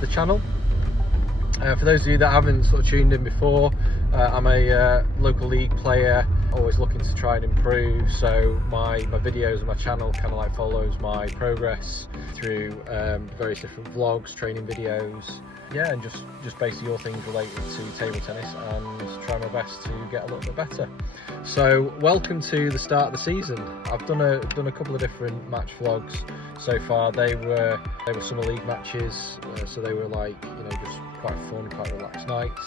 to the channel. For those of you that haven't sort of tuned in before, I'm a local league player, always looking to try and improve, so my videos and my channel kind of like follows my progress through various different vlogs, training videos, yeah, and just basically all things related to table tennis, and try my best to get a little bit better. So welcome to the start of the season. I've done a couple of different match vlogs so far. They were summer league matches, so they were like, you know, just quite fun, quite relaxed nights.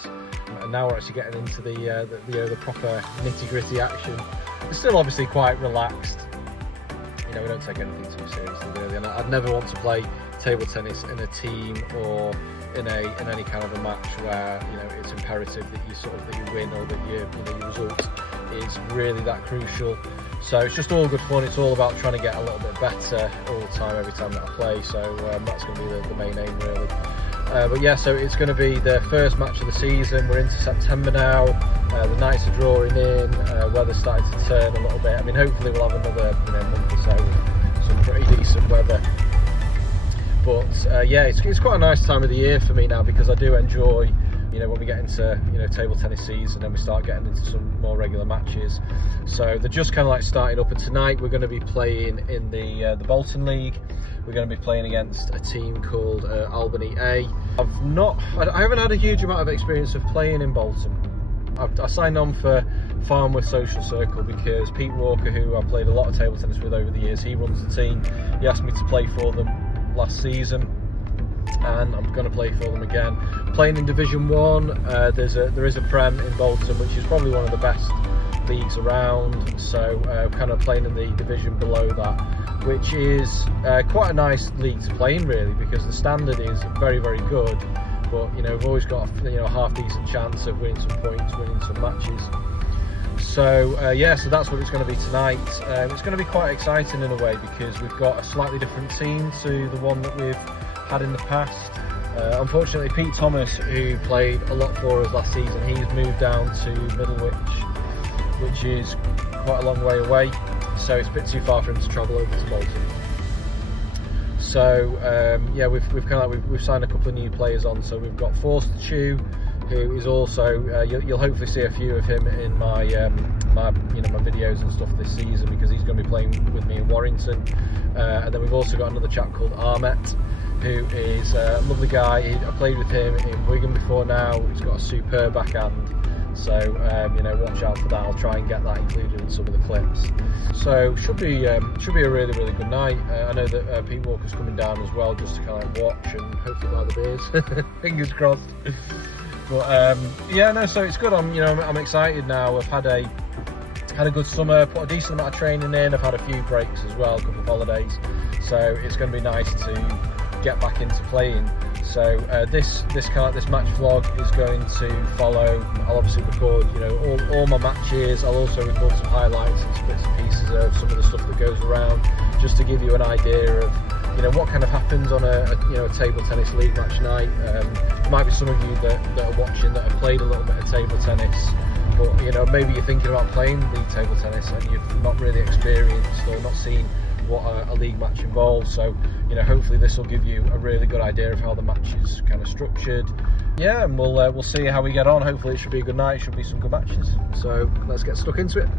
And now we're actually getting into the proper nitty-gritty action. It's still obviously quite relaxed. You know, we don't take anything too seriously really, and I'd never want to play table tennis in a team or in any kind of a match where, you know, it's imperative that you win, or that your result is really that crucial. So it's just all good fun. It's all about trying to get a little bit better all the time, every time that I play. So that's going to be the main aim really. But yeah, so it's going to be the first match of the season. We're into September now. The nights are drawing in. Weather's starting to turn a little bit. I mean, hopefully we'll have another month or so with some pretty decent weather. But yeah, it's quite a nice time of the year for me now, because I do enjoy, you know, when we get into, you know, table tennis season and we start getting into some more regular matches. So they're just kind of like starting up, and tonight we're going to be playing in the Bolton League. We're going to be playing against a team called Albany A. I haven't had a huge amount of experience of playing in Bolton. I signed on for Farnworth Social Circle because Pete Walker, who I played a lot of table tennis with over the years, he runs the team. He asked me to play for them last season, and I'm going to play for them again. Playing in Division 1, there is a Prem in Bolton, which is probably one of the best leagues around, so kind of playing in the division below that, which is quite a nice league to play in really, because the standard is very, very good, but you know, we've always got a half decent chance of winning some points, winning some matches. So yeah, so that's what it's going to be tonight. It's going to be quite exciting in a way, because we've got a slightly different team to the one that we've had in the past. Unfortunately, Pete Thomas, who played a lot for us last season, he's moved down to Middlewich, which is quite a long way away, so it's a bit too far for him to travel over to Bolton. So yeah, we've signed a couple of new players on. So we've got Forster Chew, who is also you'll hopefully see a few of him in my my videos and stuff this season, because he's going to be playing with me in Warrington. And then we've also got another chap called Ahmet, who is a lovely guy. I played with him in Wigan before now. He's got a superb backhand, so you know, watch out for that. I'll try and get that included in some of the clips. So should be a really, really good night. I know that Pete Walker's coming down as well, just to kind of watch and hopefully buy the beers. Fingers crossed. But yeah, no, so it's good. I'm excited now. I've had a good summer, put a decent amount of training in. I've had a few breaks as well, a couple of holidays, so it's going to be nice to get back into playing. So this match vlog is going to follow. I'll obviously record, you know, all my matches. I'll also record some highlights and some bits and pieces of some of the stuff that goes around, just to give you an idea of, you know, what kind of happens on a table tennis league match night. Might be some of you that are watching that have played a little bit of table tennis, but you know, maybe you're thinking about playing league table tennis and you've not really experienced or not seen what a league match involves. So you know, hopefully this will give you a really good idea of how the match is kind of structured. Yeah, and we'll see how we get on. Hopefully it should be a good night. It should be some good matches. So let's get stuck into it.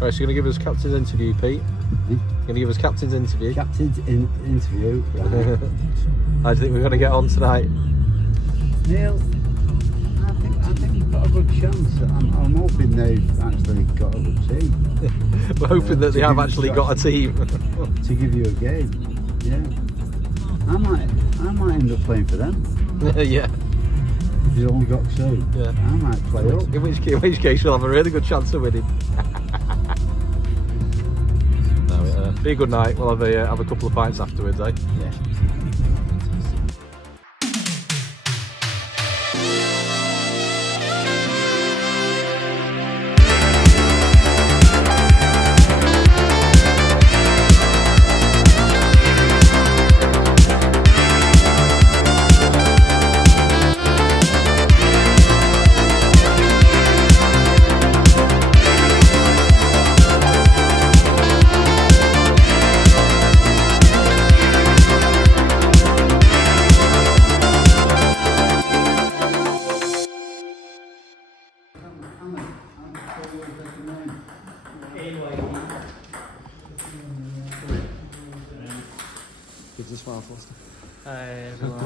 Right, so you're going to give us captain's interview, Pete? You're going to give us captain's interview? Captain's interview, right. How do you think we're going to get on tonight? Neil, I think we've got a good chance. I'm hoping they've actually got a good team. We're hoping that they have actually got a team. To give you a game, yeah. I might end up playing for them. Yeah. If you've only got 2, yeah. I might play up. In which case you'll have a really good chance of winning. No, be a good night. We'll have a couple of pints afterwards, eh? Yeah. Gives a smile, Foster. Hi everyone.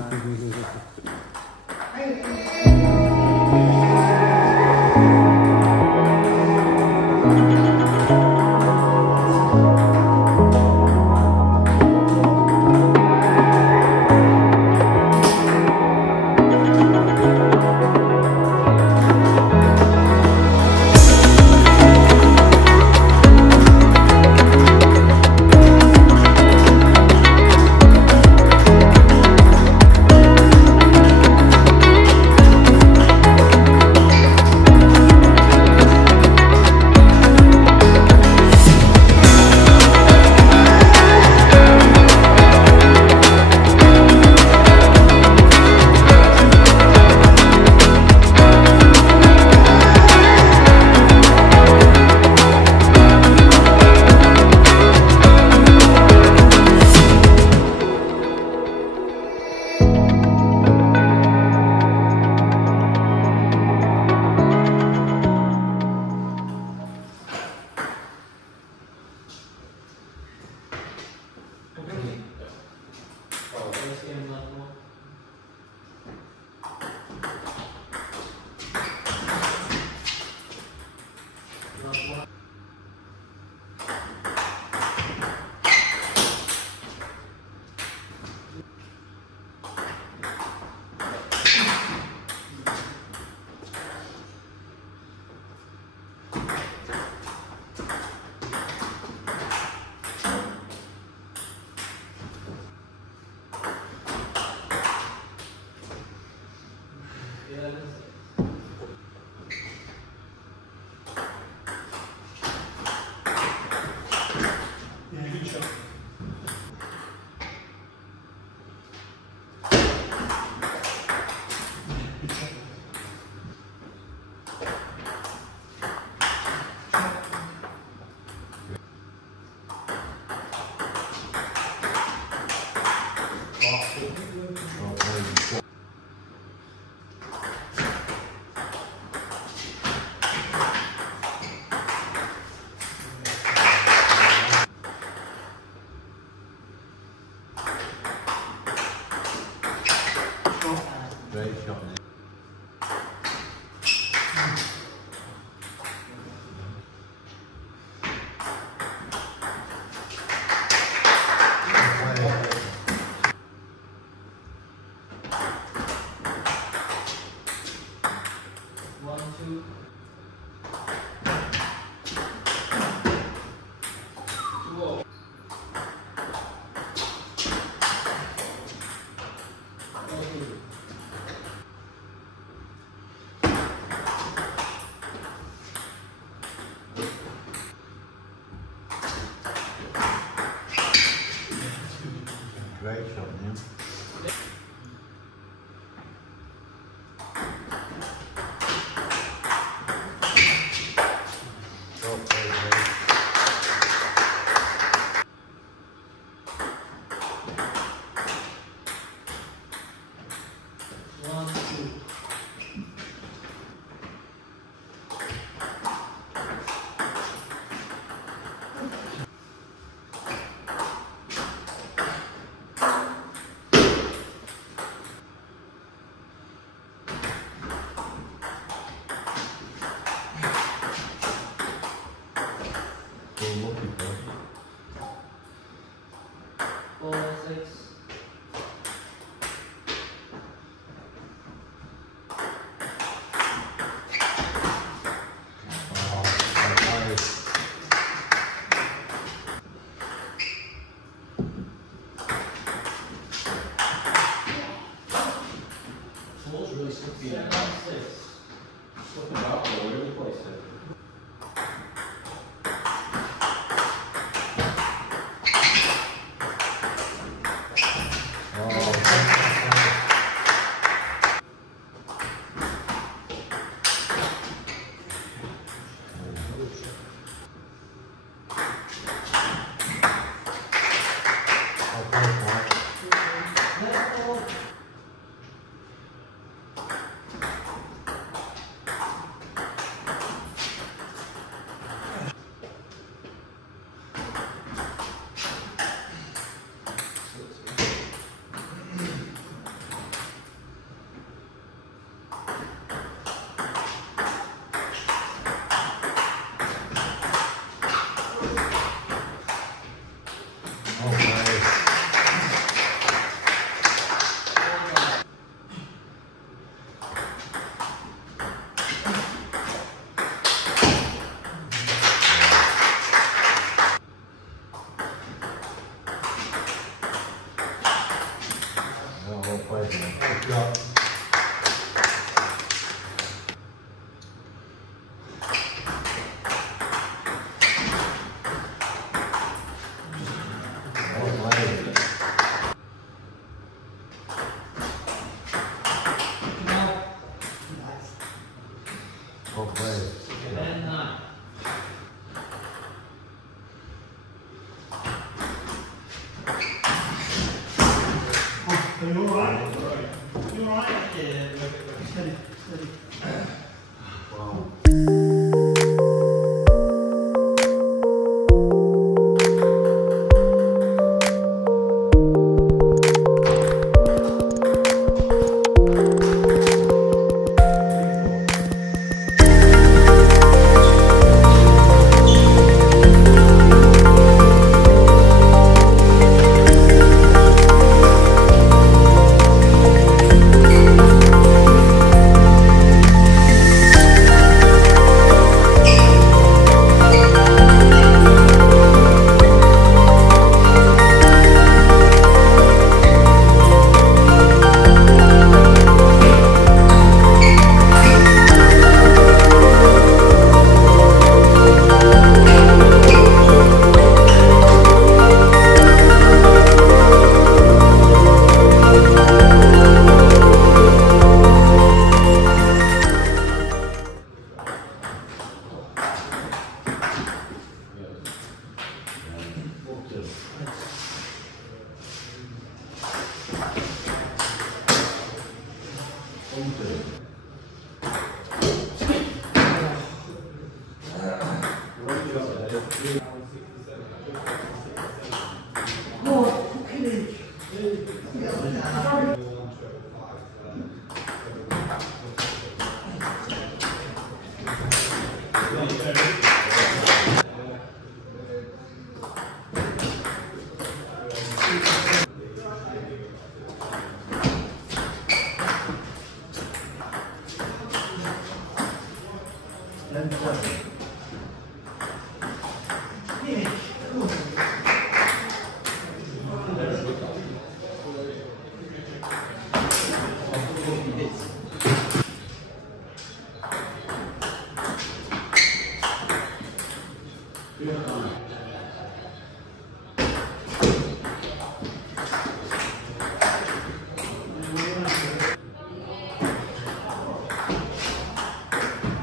we're looking for. 4, 6. Really stuck in. Stuck about all over the place. Are you alright? You alright? Yeah. Steady, steady.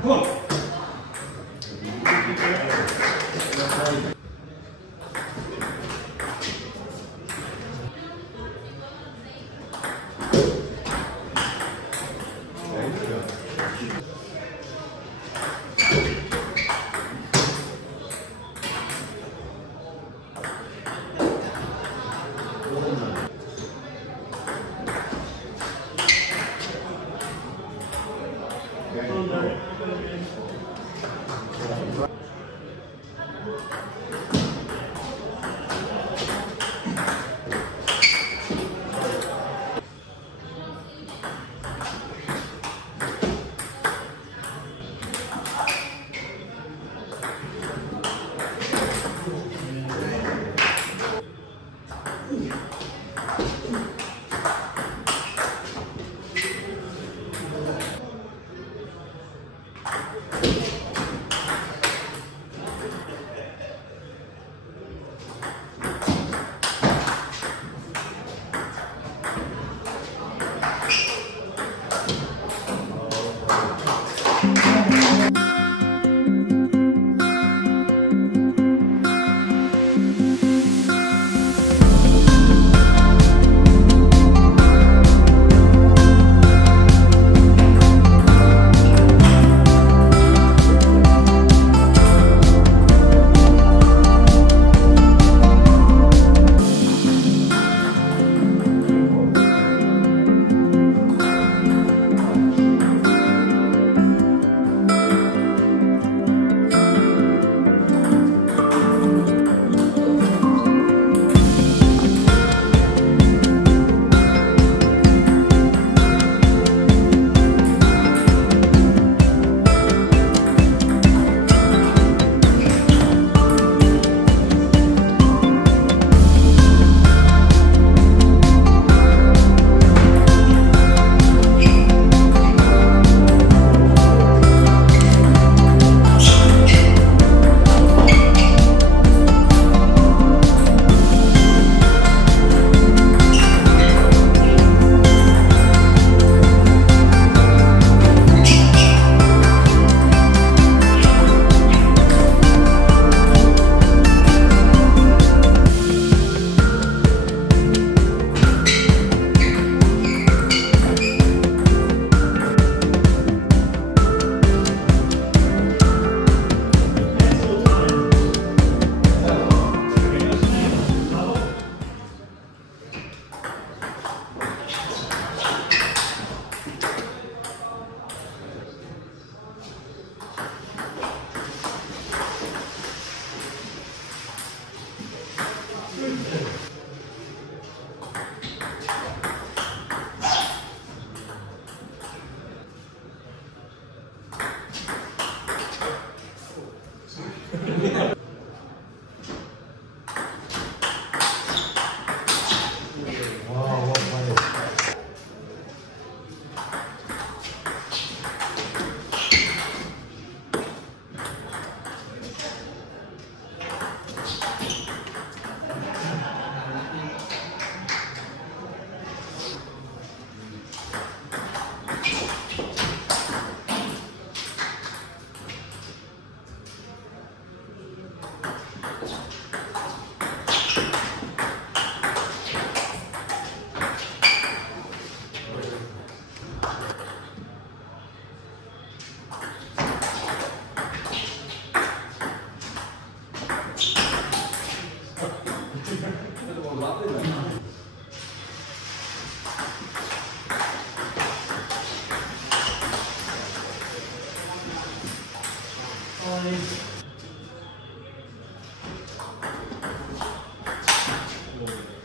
Wow.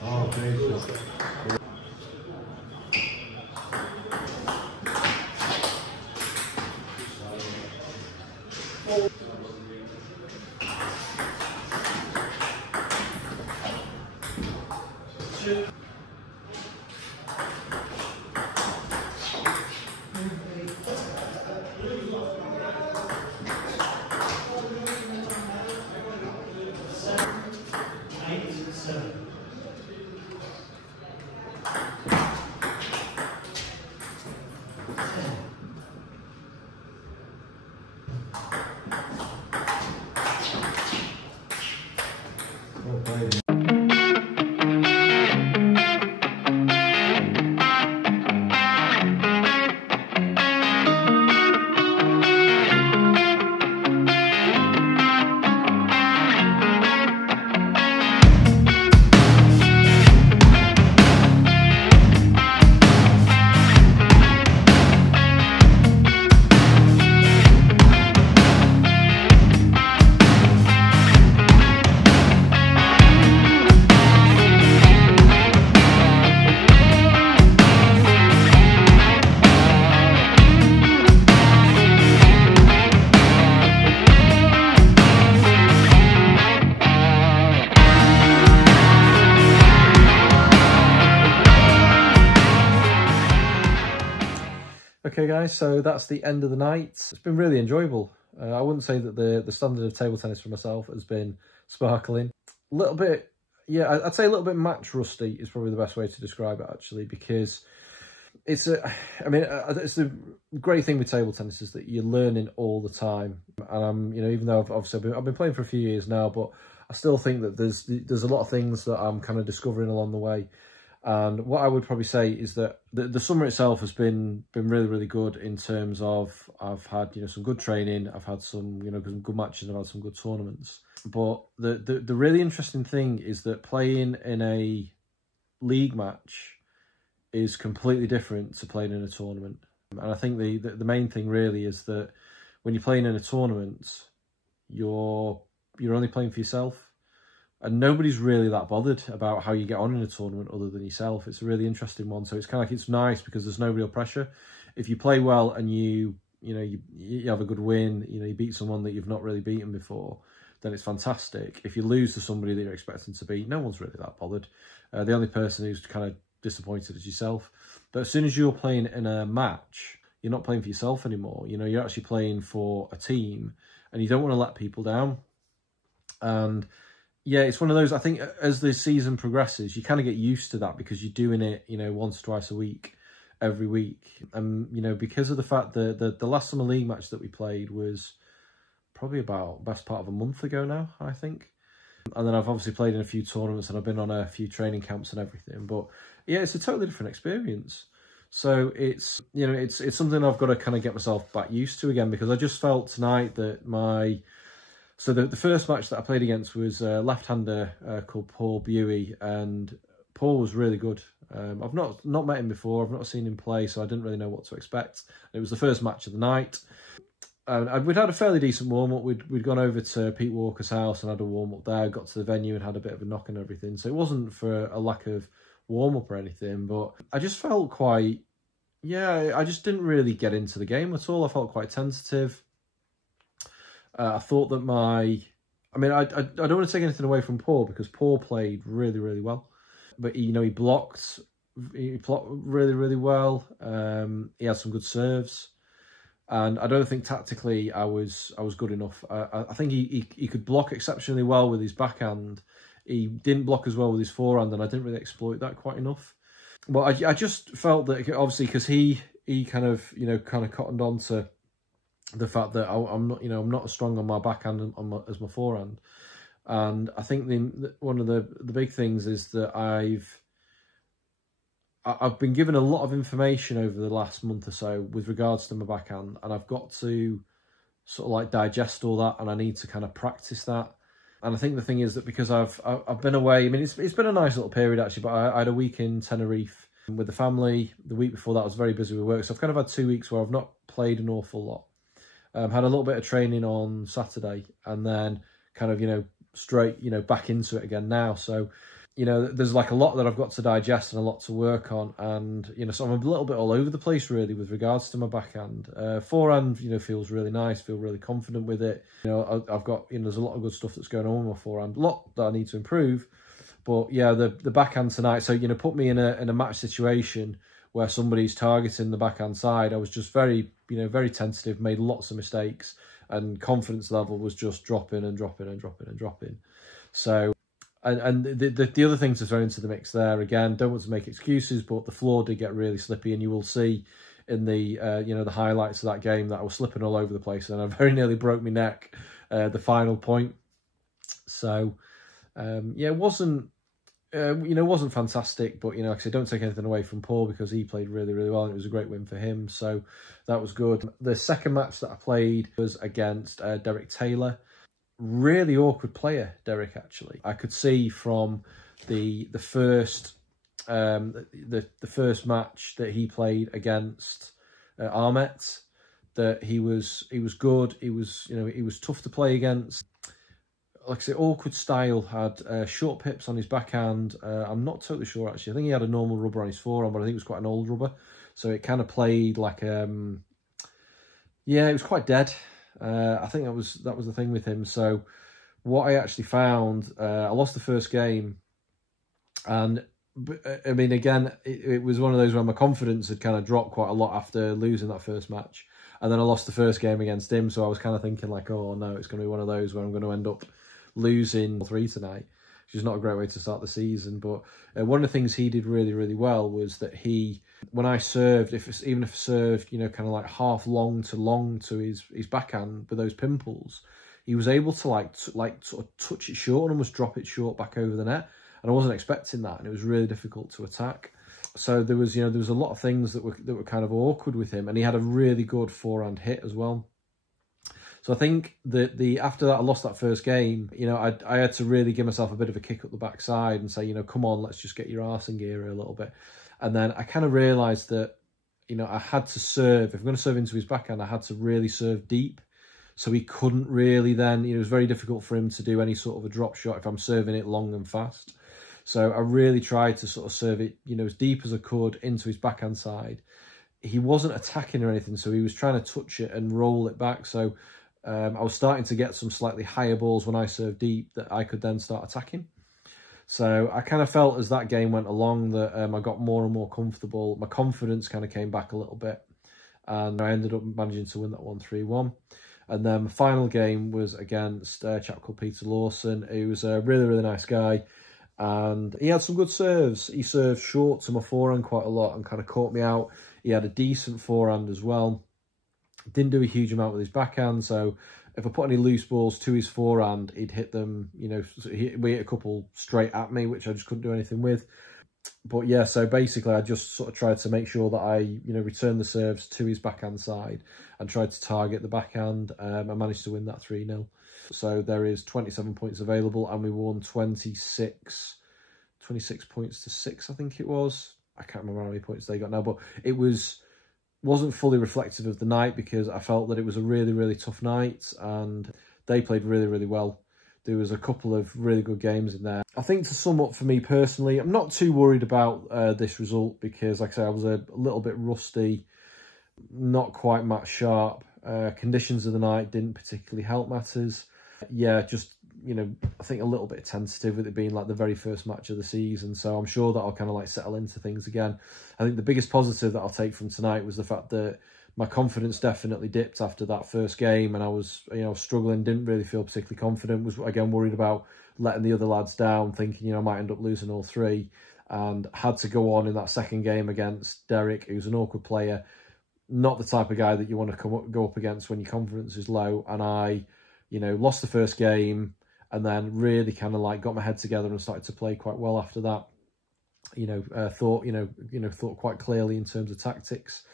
Oh, Jesus. Oh, baby. Okay guys, so that's the end of the night. It's been really enjoyable. I wouldn't say that the standard of table tennis for myself has been sparkling. A little bit, yeah, I'd say a little bit match rusty is probably the best way to describe it actually, because it's it's the great thing with table tennis is that you're learning all the time. And even though I've been playing for a few years now, but I still think that there's a lot of things that I'm kind of discovering along the way. And what I would probably say is that the summer itself has been really, really good in terms of I've had some good training, I've had some some good matches, I've had some good tournaments. But the really interesting thing is that playing in a league match is completely different to playing in a tournament. And I think the main thing really is that when you're playing in a tournament, you're only playing for yourself. And nobody's really that bothered about how you get on in a tournament other than yourself. It's a really interesting one. So it's kind of like, it's nice because there's no real pressure. If you play well and you have a good win, you beat someone that you've not really beaten before, then it's fantastic. If you lose to somebody that you're expecting to beat, no one's really that bothered. The only person who's kind of disappointed is yourself. But as soon as you're playing in a match, you're not playing for yourself anymore. You're actually playing for a team and you don't want to let people down. And yeah, it's one of those, I think as the season progresses, you kind of get used to that because you're doing it, once or twice a week, every week. And, because of the fact that the last summer league match that we played was probably about best part of a month ago now, I think. And then I've obviously played in a few tournaments and I've been on a few training camps and everything. But yeah, it's a totally different experience. So it's, it's something I've got to kind of get myself back used to again, because I just felt tonight that So the first match that I played against was a left-hander called Paul Buey, and Paul was really good. I've not met him before, I've not seen him play, so I didn't really know what to expect. It was the first match of the night. And we'd had a fairly decent warm-up. We'd gone over to Pete Walker's house and had a warm-up there, got to the venue and had a bit of a knock and everything. So it wasn't for a lack of warm-up or anything, but I just felt quite, I just didn't really get into the game at all. I felt quite tentative. I thought that I don't want to take anything away from Paul because Paul played really, really well. But, he blocked really, really well. He had some good serves. And I don't think tactically I was good enough. I think he could block exceptionally well with his backhand. He didn't block as well with his forehand, and I didn't really exploit that quite enough. But I just felt that, obviously, because he kind of cottoned on to the fact that I'm not as strong on my backhand as my forehand. And I think one of the big things is that I've been given a lot of information over the last month or so with regards to my backhand, and I've got to sort of like digest all that, and I need to kind of practice that. And I think the thing is that because I've been away, it's been a nice little period actually, but I had a week in Tenerife with the family. The week before that I was very busy with work, so I've kind of had 2 weeks where I've not played an awful lot. Had a little bit of training on Saturday, and then kind of, straight, back into it again now. So, there's like a lot that I've got to digest and a lot to work on. And, so I'm a little bit all over the place really with regards to my backhand. Forehand, feels really nice, feel really confident with it. I've got, there's a lot of good stuff that's going on with my forehand, a lot that I need to improve. But yeah, the backhand tonight, so, put me in a match situation where somebody's targeting the backhand side. I was just very, very tentative, made lots of mistakes, and confidence level was just dropping and dropping and dropping and dropping. So, and the other things to throw into the mix there, again, don't want to make excuses, but the floor did get really slippy, and you will see in the, the highlights of that game that I was slipping all over the place, and I very nearly broke my neck, the final point. So, yeah, it wasn't fantastic, but, like I said, don't take anything away from Paul because he played really, really well and it was a great win for him. So that was good. The second match that I played was against Derek Taylor. Really awkward player, Derek, actually. I could see from the first match that he played against Armet that he was good. He was tough to play against. Like I say, awkward style, had short pips on his backhand. I'm not totally sure, actually. I think he had a normal rubber on his forehand, but I think it was quite an old rubber. So it kind of played like, it was quite dead. I think that was the thing with him. So what I actually found, I lost the first game, and But I mean, again, it was one of those where my confidence had kind of dropped quite a lot after losing that first match. And then I lost the first game against him, so I was kind of thinking like, oh no, it's going to be one of those where I'm going to end up losing 3 tonight, which is not a great way to start the season. But one of the things he did really, really well was that when I served, even if I served, you know, kind of like half long to his backhand with those pimples, he was able to like sort of touch it short and almost drop it short back over the net. And I wasn't expecting that, and it was really difficult to attack. So there was a lot of things that were kind of awkward with him, and he had a really good forehand hit as well. So I think that after that, I lost that first game. You know, I had to really give myself a bit of a kick up the backside and say, you know, come on, let's just get your arse in gear a little bit. And then I kind of realised that, you know, I had to serve. If I'm going to serve into his backhand, I had to really serve deep. So he couldn't really then, you know, it was very difficult for him to do any sort of a drop shot if I'm serving it long and fast. So I really tried to sort of serve it, you know, as deep as I could into his backhand side. He wasn't attacking or anything, so he was trying to touch it and roll it back. So I was starting to get some slightly higher balls when I served deep that I could then start attacking. So I kind of felt as that game went along that I got more and more comfortable. My confidence kind of came back a little bit, and I ended up managing to win that one 3-1. And then my final game was against a chap called Peter Lawson, who was a really, really nice guy. And he had some good serves. He served short to my forehand quite a lot and kind of caught me out. He had a decent forehand as well. Didn't do a huge amount with his backhand, so if I put any loose balls to his forehand, he'd hit them, you know, he hit a couple straight at me, which I just couldn't do anything with. But yeah, so basically I just sort of tried to make sure that I, you know, returned the serves to his backhand side and tried to target the backhand. I managed to win that 3-0. So there is 27 points available, and we won 26 points to 6, I think it was. I can't remember how many points they got now, but it wasn't fully reflective of the night because I felt that it was a really, really tough night, and they played really, really well. There was a couple of really good games in there. I think to sum up for me personally, I'm not too worried about this result because, like I said, I was a little bit rusty, not quite match sharp. Conditions of the night didn't particularly help matters. Yeah, just, you know, I think a little bit tentative with it being like the very first match of the season. So I'm sure that I'll kind of like settle into things again. I think the biggest positive that I'll take from tonight was the fact that my confidence definitely dipped after that first game, and I was, you know, struggling, didn't really feel particularly confident, was again worried about letting the other lads down, thinking, you know, I might end up losing all 3, and had to go on in that second game against Derek, who's an awkward player, not the type of guy that you want to go up against when your confidence is low. And I, you know, lost the first game and then really kind of like got my head together and started to play quite well after that. You know, thought quite clearly in terms of tactics.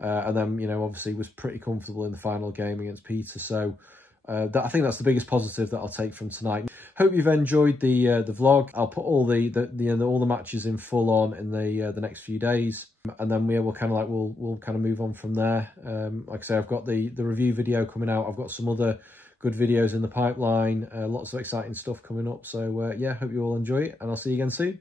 And then, you know, obviously was pretty comfortable in the final game against Peter. So I think that's the biggest positive that I'll take from tonight. Hope you've enjoyed the vlog. I'll put all all the matches in full on in the next few days, and then we'll kind of like we'll kind of move on from there. Like I say, I've got the review video coming out. I've got some other good videos in the pipeline. Lots of exciting stuff coming up. So yeah, hope you all enjoy it, and I'll see you again soon.